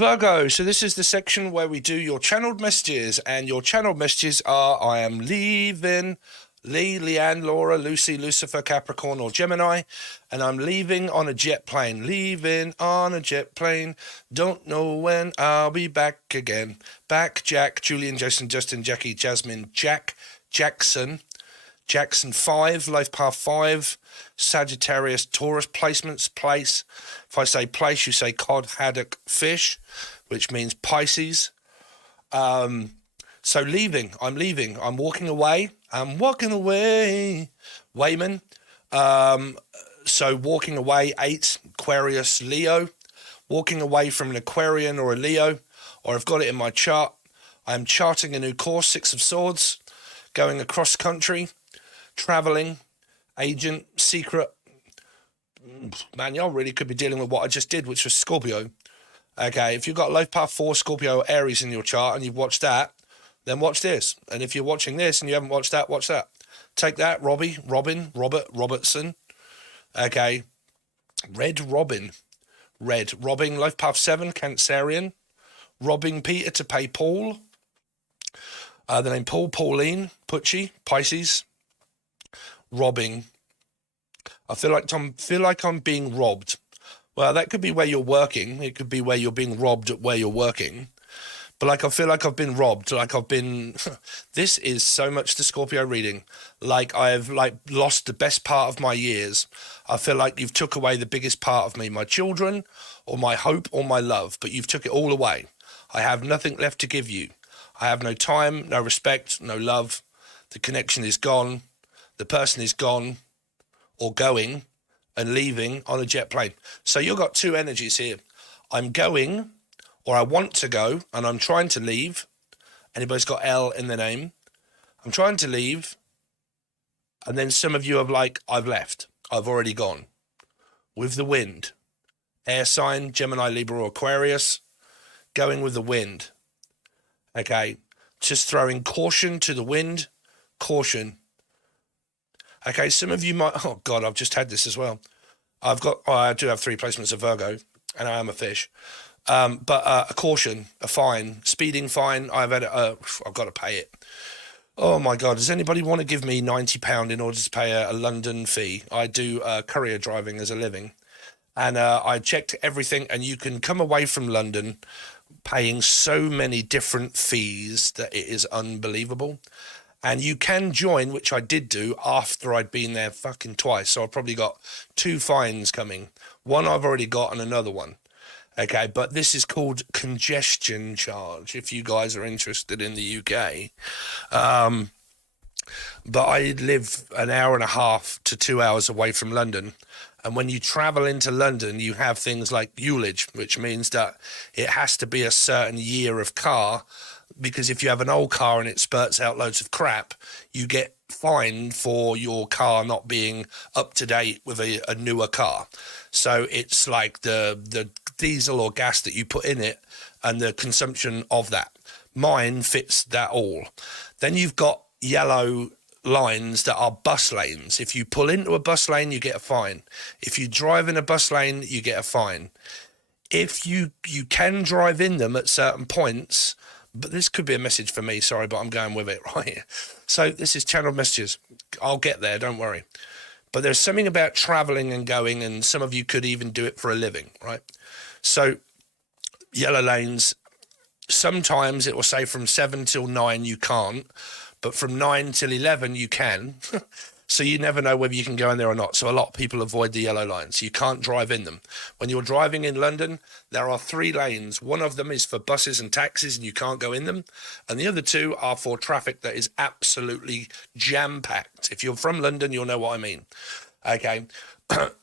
Virgo, so this is the section where we do your channeled messages, and your channeled messages are: I am leaving, Lee, Leanne, Laura, Lucy, Lucifer, Capricorn, or Gemini, and I'm leaving on a jet plane. Leaving on a jet plane, don't know when I'll be back again. Back, Jack, Julian, Jason, Justin, Jackie, Jasmine, Jack, Jackson 5, Life Path 5, Sagittarius, Taurus, placements, place. If I say place, you say cod, haddock, fish, which means Pisces. So leaving, I'm leaving, I'm walking away, Wayman. So walking away, 8, Aquarius, Leo. Walking away from an Aquarian or a Leo, or I've got it in my chart. I'm charting a new course, 6 of Swords, going across country, traveling, agent, secret. Man, y'all really could be dealing with what I just did, which was Scorpio. Okay, if you've got Life Path 4, Scorpio, Aries in your chart, and you've watched that, then watch this. And if you're watching this and you haven't watched that, watch that. Take that, Robertson. Okay, robbing, Life Path 7, Cancerian. Robbing Peter to pay Paul. The name Paul, Pauline, Pucci, Pisces. Robbing. I feel like I'm being robbed. Well, that could be where you're working. It could be where you're being robbed at where you're working. But like, I feel like I've been robbed. Like I've been, this is so much the Scorpio reading. Like I've lost the best part of my years. I feel like you've took away the biggest part of me, my children or my hope or my love, but you've took it all away. I have nothing left to give you. I have no time, no respect, no love. The connection is gone. The person is gone or going and leaving on a jet plane. So you've got two energies here. I'm going, or I want to go, and I'm trying to leave. Anybody's got L in their name. I'm trying to leave. And then some of you have I've left. I've already gone. With the wind. Air sign, Gemini, Libra, or Aquarius. Going with the wind. Okay. Just throwing caution to the wind. Caution. Okay, some of you might... Oh, God, I've just had this as well. I do have 3 placements of Virgo, and I am a fish. But a caution, a fine, speeding fine, I've got to pay it. Oh, my God, does anybody want to give me £90 in order to pay a London fee? I do courier driving as a living. And I checked everything, and you can come away from London paying so many different fees that it is unbelievable. And you can join, which I did do after I'd been there fucking twice. So I've probably got 2 fines coming. One I've already got and another one. Okay, but this is called congestion charge, if you guys are interested in the UK. But I live an hour and a half to 2 hours away from London. And when you travel into London, you have things like ullage, which means that it has to be a certain year of car. Because if you have an old car and it spurts out loads of crap, you get fined for your car not being up to date with a newer car. So it's like the diesel or gas that you put in it and the consumption of that. Mine fits that all. Then you've got yellow lines that are bus lanes. If you pull into a bus lane, you get a fine. If you drive in a bus lane, you get a fine. If you can drive in them at certain points... But this could be a message for me, sorry, but I'm going with it, right? So this is channeled messages. I'll get there, don't worry. But there's something about traveling and going, and some of you could even do it for a living, right? So yellow lanes, sometimes it will say from 7 till 9 you can't, but from 9 till 11 you can. So you never know whether you can go in there or not. So a lot of people avoid the yellow lines. You can't drive in them. When you're driving in London, there are 3 lanes. One of them is for buses and taxis and you can't go in them. And the other 2 are for traffic that is absolutely jam-packed. If you're from London, you'll know what I mean. Okay.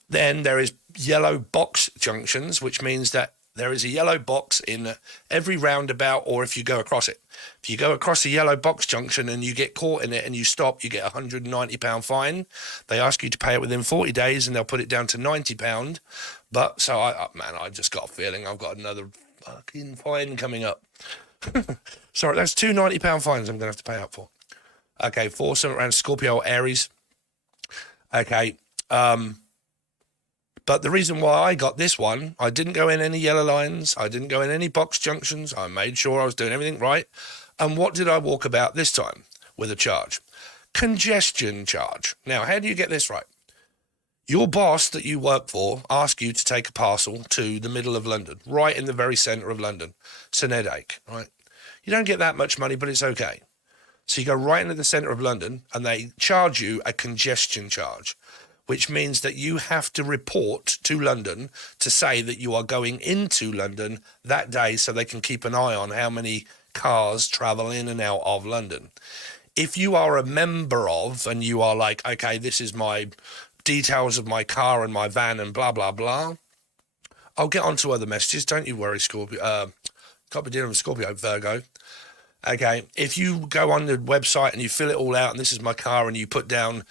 Then there is yellow box junctions, which means that there is a yellow box in every roundabout, or if you go across it. If you go across a yellow box junction and you get caught in it and you stop, you get a £190 fine. They ask you to pay it within 40 days and they'll put it down to £90. But so I just got a feeling I've got another fucking fine coming up. Sorry, that's 2 £90 fines I'm going to have to pay up for. Okay, 4 something around Scorpio or Aries. Okay, But the reason why I got this one, I didn't go in any yellow lines. I didn't go in any box junctions. I made sure I was doing everything right. And what did I walk about this time with a charge? Congestion charge. Now, how do you get this right? Your boss that you work for asks you to take a parcel to the middle of London, right in the very centre of London. It's an headache, right? You don't get that much money, but it's okay. So you go right into the centre of London and they charge you a congestion charge, which means that you have to report to London to say that you are going into London that day so they can keep an eye on how many cars travel in and out of London. If you are a member of, and you are like, okay, this is my details of my car and my van and blah, blah, blah, I'll get on to other messages. Don't you worry, Scorpio. Can't be dealing with Scorpio, Virgo. Okay, if you go on the website and you fill it all out and this is my car and you put down,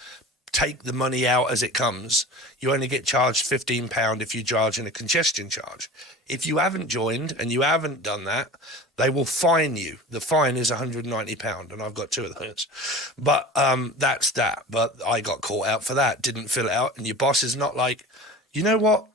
take the money out as it comes, you only get charged £15 if you charge in a congestion charge. If you haven't joined and you haven't done that, they will fine you. The fine is £190, and I've got 2 of those. But that's that. But I got caught out for that, didn't fill it out, and your boss is not like, you know what?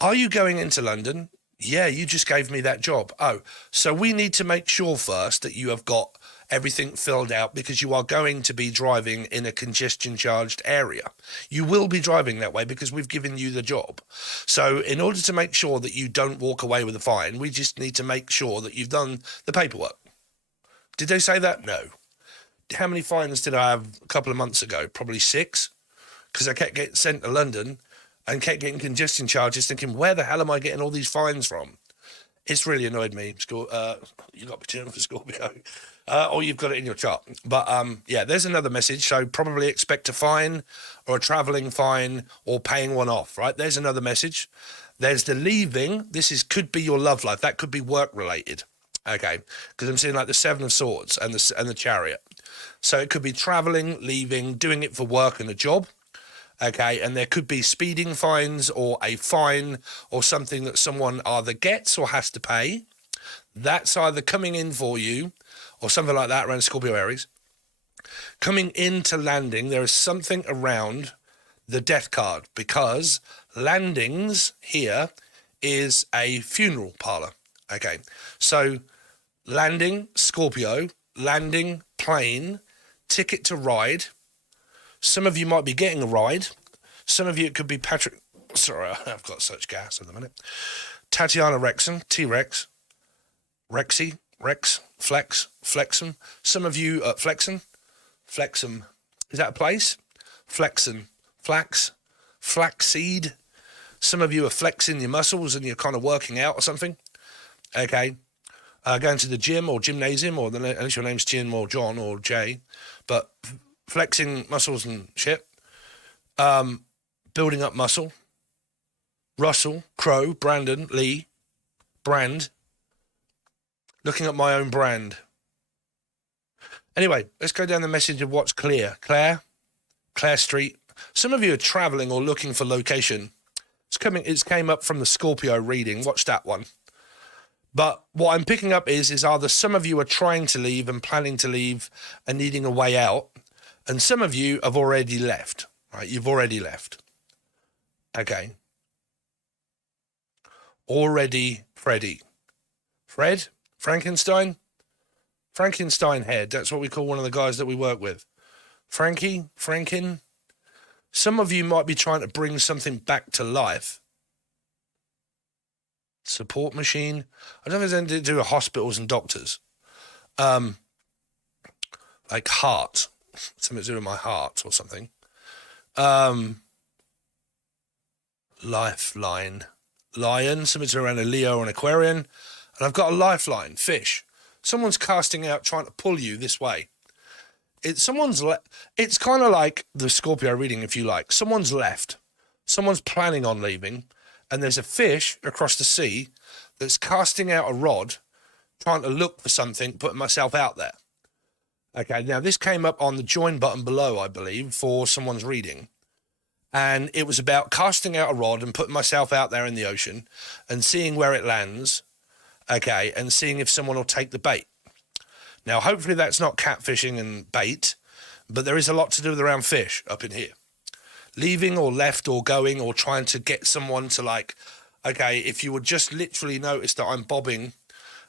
Are you going into London? Yeah, you just gave me that job. Oh, so we need to make sure first that you have got everything filled out because you are going to be driving in a congestion charged area. You will be driving that way because we've given you the job. So in order to make sure that you don't walk away with a fine, we just need to make sure that you've done the paperwork. Did they say that? No. How many fines did I have a couple of months ago? Probably 6, because I kept getting sent to London and kept getting congestion charges, thinking, where the hell am I getting all these fines from? It's really annoyed me. You got to be tuned for Scorpio. Or you've got it in your chart. But yeah, there's another message. So probably expect a fine or a travelling fine or paying one off, right? There's another message. There's the leaving. Could be your love life. That could be work related. Okay, because I'm seeing like the 7 of Swords and the Chariot. So it could be travelling, leaving, doing it for work and a job. Okay, and there could be speeding fines or a fine or something that someone either gets or has to pay. That's either coming in for you or something like that around Scorpio Aries. Coming into landing, there is something around the death card because landings here is a funeral parlour. Okay, so landing, Scorpio, landing, plane, ticket to ride. Some of you might be getting a ride. Some of you, it could be Patrick. Sorry, I've got such gas at the minute. Tatiana Rexon, T-Rex, Rexy, Rex, Flex, Flexum. Some of you, Flexum. Is that a place? Flexon, Flax, Flaxseed. Some of you are flexing your muscles and you're kind of working out or something. Okay. Going to the gym or gymnasium, or unless your name's Jim or John or Jay, but flexing muscles and shit. Building up muscle. Russell, Crow, Brandon, Lee, Brand. Looking at my own brand. Anyway, let's go down the message of what's clear. Claire Street. Some of you are travelling or looking for location. It's came up from the Scorpio reading. Watch that one. But what I'm picking up is either some of you are trying to leave and planning to leave and needing a way out, and some of you have already left, right? You've already left. Okay. Already Freddy. Fred? Frankenstein head. That's what we call one of the guys that we work with. Frankin. Some of you might be trying to bring something back to life. Support machine. I don't know if there's anything to do with hospitals and doctors. Like heart. Something to do with my heart or something. Lifeline. Lion. Something to do around a Leo and Aquarian. And I've got a lifeline. Fish. Someone's casting out, trying to pull you this way. It's kind of like the Scorpio reading, if you like. Someone's left. Someone's planning on leaving. And there's a fish across the sea that's casting out a rod, trying to look for something, putting myself out there. Okay, now this came up on the join button below, I believe, for someone's reading. And it was about casting out a rod and putting myself out there in the ocean and seeing where it lands, okay, and seeing if someone will take the bait. Now, hopefully that's not catfishing and bait, but there is a lot to do with around fish up in here. leaving or left or going or trying to get someone to like, okay, if you would just literally notice that I'm bobbing,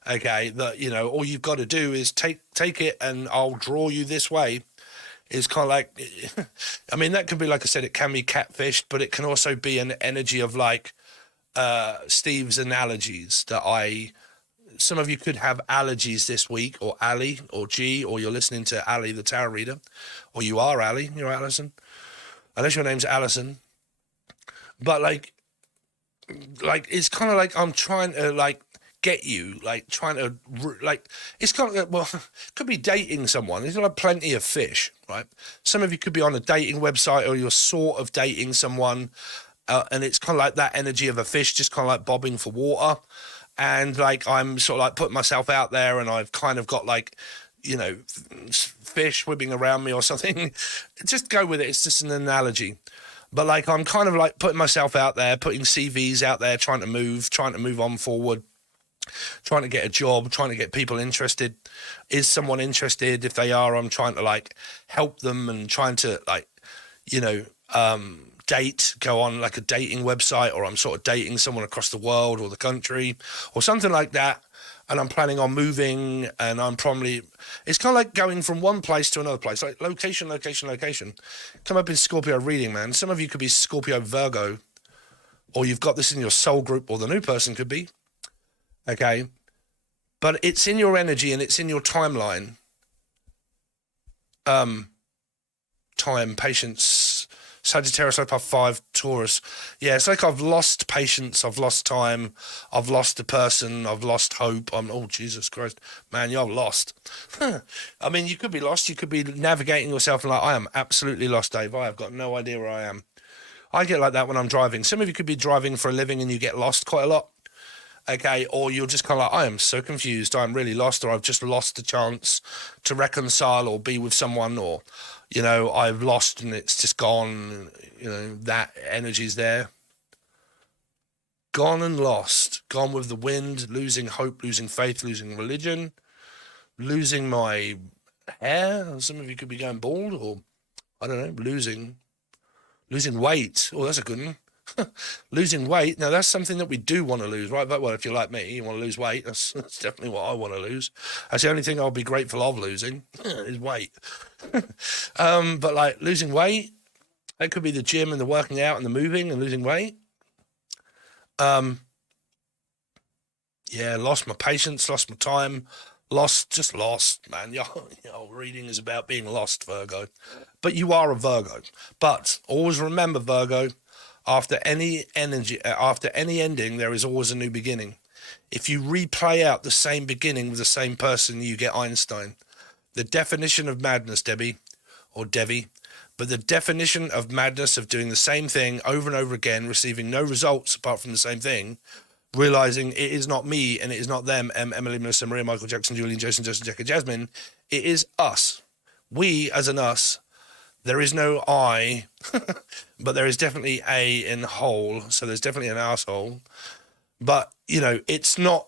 okay, that, you know, all you've got to do is take it and I'll draw you this way. Is kind of like, I mean, that could be, like I said, it can be catfished, but it can also be an energy of like Steve's analogies that some of you could have allergies this week, or Ali, or G, or you're listening to Ali, the tarot reader, or you are Ali, you're Alison, unless your name's Alison. But like it's kind of like I'm trying to like get you, like trying to like, it's kind of like, well, could be dating someone. There's like plenty of fish, right? Some of you could be on a dating website, or you're sort of dating someone, and it's kind of like that energy of a fish, just kind of like bobbing for water. And like I'm sort of like putting myself out there, and I've kind of got like, you know, fish swimming around me or something. Just go with it. It's just an analogy. But like I'm kind of like putting myself out there, putting CVs out there, trying to move on forward, trying to get a job, trying to get people interested. Is someone interested? If they are, I'm trying to like help them and trying to like, you know, go on like a dating website, or I'm sort of dating someone across the world or the country or something like that. And I'm planning on moving, and it's kind of like going from one place to another place, like location. Come up in Scorpio reading, man. Some of you could be Scorpio Virgo, or you've got this in your soul group, or the new person could be. Okay. But it's in your energy and it's in your timeline. Time, patience, Sagittarius, Opal 5, Taurus. Yeah, it's like I've lost patience, I've lost time, I've lost a person, I've lost hope. Oh, Jesus Christ. Man, you're lost. I mean, you could be lost, you could be navigating yourself and like, I am absolutely lost, Dave. I have got no idea where I am. I get like that when I'm driving. Some of you could be driving for a living and you get lost quite a lot. Okay, or you're just kind of like, I am so confused, I'm really lost, or I've just lost the chance to reconcile or be with someone, or, you know, I've lost and it's just gone, you know, that energy's there. Gone and lost, gone with the wind, losing hope, losing faith, losing religion, losing my hair. Some of you could be going bald, or, I don't know, losing weight. Oh, that's a good one. Losing weight. Now that's something that we do want to lose, right? But well, if you're like me, you want to lose weight. That's definitely what I want to lose. That's the only thing I'll be grateful of losing is weight. But like losing weight, that could be the gym and the working out and the moving and losing weight. Yeah, lost my patience, lost my time, lost, man. Your reading is about being lost, Virgo. But you are a Virgo. But always remember, Virgo, after any ending, there is always a new beginning. If you replay out the same beginning with the same person, you get Einstein. The definition of madness, Debbie, or Devi, but the definition of madness of doing the same thing over and over again, receiving no results apart from the same thing, realizing it is not me and it is not them, Emily, Melissa, Maria, Michael, Jackson, Julian, Jason, Joseph, Jackie, Jasmine. It is us. We as an us. There is no I, but there is definitely a in whole. So there's definitely an asshole. But, you know, it's not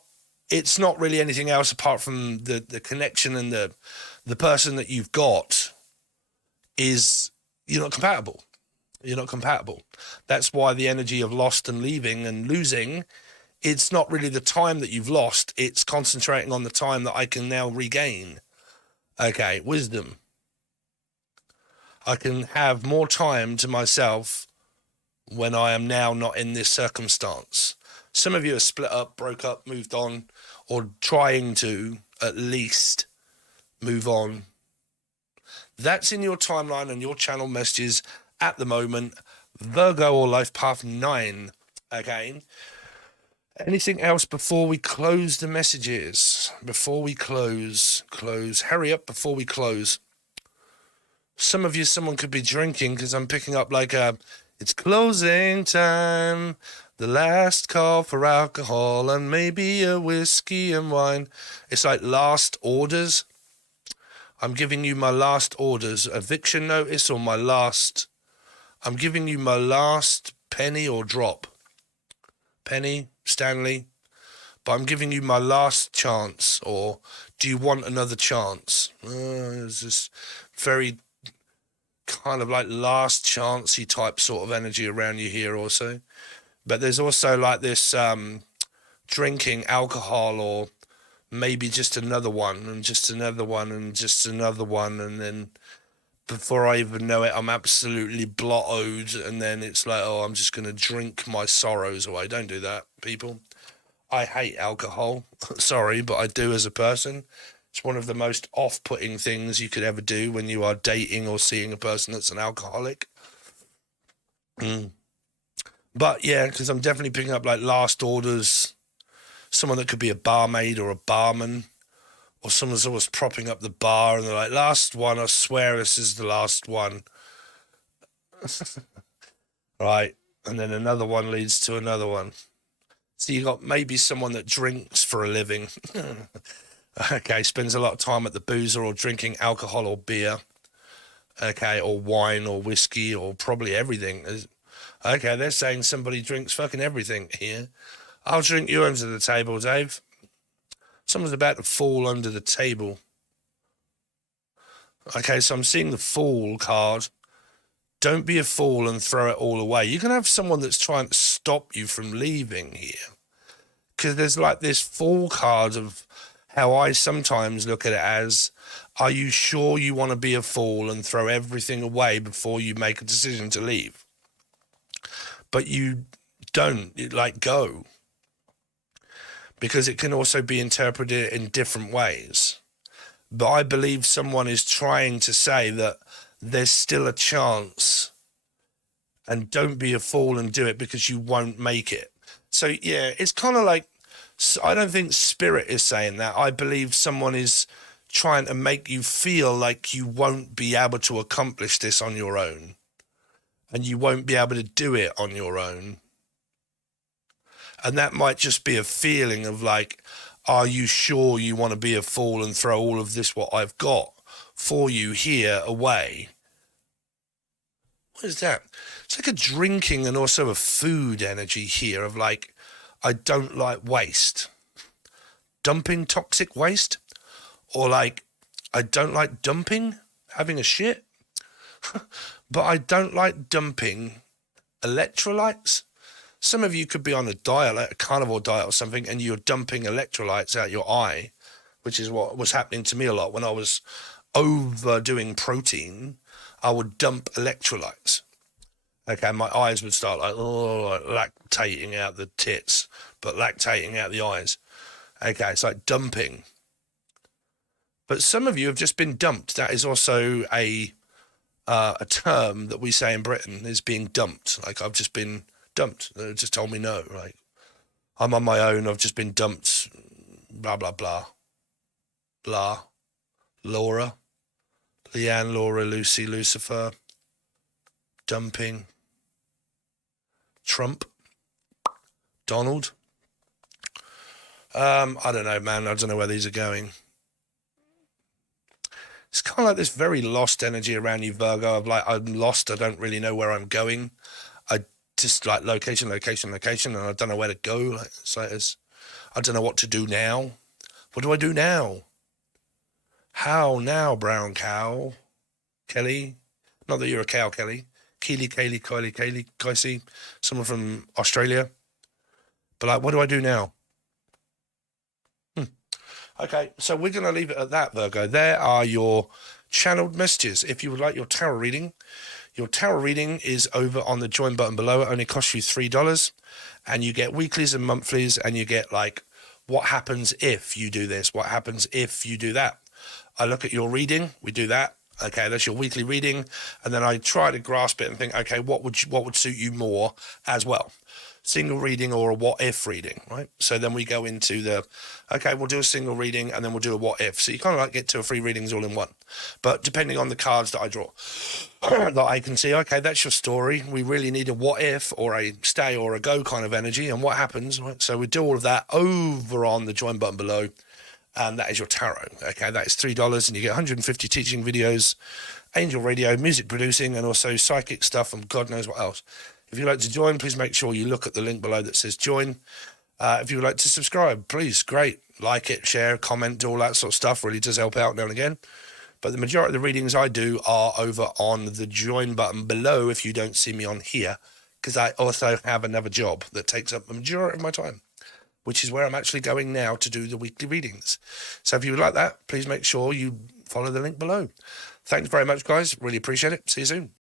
really anything else apart from the connection, and the person that you've got is, you're not compatible. You're not compatible. That's why the energy of lost and leaving and losing, it's not really the time that you've lost. It's concentrating on the time that I can now regain. Okay, wisdom. I can have more time to myself when I am now not in this circumstance. Some of you are split up, broke up, moved on, or trying to at least move on. That's in your timeline and your channel messages at the moment. Virgo or Life Path 9. Okay. Anything else before we close the messages? Before we close. Hurry up before we close. Some of you, someone could be drinking, because I'm picking up like it's closing time, the last call for alcohol and maybe a whiskey and wine. It's like last orders. I'm giving you my last orders, eviction notice, or I'm giving you my last penny or drop. Penny, Stanley, but I'm giving you my last chance, or do you want another chance? It's just very kind of like last chancey type sort of energy around you here also. But there's also like this drinking alcohol, or maybe just another one and just another one and just another one, and then before I even know it, I'm absolutely blottoed, and then it's like, oh, I'm just going to drink my sorrows away. Don't do that, people. I hate alcohol. Sorry, but I do as a person. It's one of the most off-putting things you could ever do when you are dating or seeing a person that's an alcoholic. But yeah, because I'm definitely picking up like last orders, someone that could be a barmaid or a barman, or someone's always propping up the bar and they're like, last one, I swear this is the last one. Right. And then another one leads to another one. So you got maybe someone that drinks for a living. Okay, spends a lot of time at the boozer or drinking alcohol or beer. Okay, or wine or whiskey or probably everything. Okay, they're saying somebody drinks fucking everything here. I'll drink you under the table, Dave. Someone's about to fall under the table. Okay, so I'm seeing the fool card. Don't be a fool and throw it all away. You can have someone that's trying to stop you from leaving here. Because there's like this fool card of how I sometimes look at it as, are you sure you want to be a fool and throw everything away before you make a decision to leave? But you don't, you like go. Because it can also be interpreted in different ways. But I believe someone is trying to say that there's still a chance, and don't be a fool and do it because you won't make it. So yeah, it's kind of like, I don't think spirit is saying that. I believe someone is trying to make you feel like you won't be able to accomplish this on your own, and you won't be able to do it on your own. And that might just be a feeling of like, are you sure you want to be a fool and throw all of this, what I've got for you here, away? What is that? It's like a drinking and also a food energy here of like, I don't like waste. Dumping toxic waste? Or like, I don't like dumping, having a shit. But I don't like dumping electrolytes. Some of you could be on a diet, like a carnivore diet or something, and you're dumping electrolytes out your eye, which is what was happening to me a lot when I was overdoing protein. I would dump electrolytes. Okay, my eyes would start like, oh, like lactating out the tits, but lactating out the eyes. Okay, it's like dumping. But some of you have just been dumped. That is also a term that we say in Britain, is being dumped. Like, I've just been dumped. They just told me no. Like, I'm on my own. I've just been dumped. Blah, blah, blah. Blah. Laura. Leanne, Laura, Lucy, Lucifer. Dumping. Trump. Donald. I don't know, man. I don't know where these are going. It's kind of like this very lost energy around you, Virgo, of like, I'm lost. I don't really know where I'm going. I just like location, and I don't know where to go. Like, I don't know what to do now. What do I do now? How now, brown cow? Kelly? Not that you're a cow, Kelly. Keely, Kaylee, Kylie, Kaylee, Kysey, someone from Australia. But like, what do I do now? Okay, so we're going to leave it at that, Virgo. There are your channeled messages. If you would like your tarot reading is over on the join button below. It only costs you $3, and you get weeklies and monthlies, and you get like, what happens if you do this? What happens if you do that? I look at your reading. We do that. Okay, that's your weekly reading, and then I try to grasp it and think, okay, what would suit you more as well? Single reading or a what if reading, right? So then we go into okay, we'll do a single reading and then we'll do a what if. So you kind of like get 2 or 3 readings all in one. But depending on the cards that I draw, that I can see, okay, that's your story. We really need a what if or a stay or a go kind of energy, and what happens, right? So we do all of that over on the join button below, and that is your tarot. Okay, that is $3, and you get 150 teaching videos, angel radio, music producing, and also psychic stuff, and God knows what else. If you'd like to join, please make sure you look at the link below that says join. If you would like to subscribe, please, great. Like it, share, comment, do all that sort of stuff. Really does help out now and again. But the majority of the readings I do are over on the join button below if you don't see me on here, because I also have another job that takes up the majority of my time, which is where I'm actually going now to do the weekly readings. So if you would like that, please make sure you follow the link below. Thanks very much, guys. Really appreciate it. See you soon.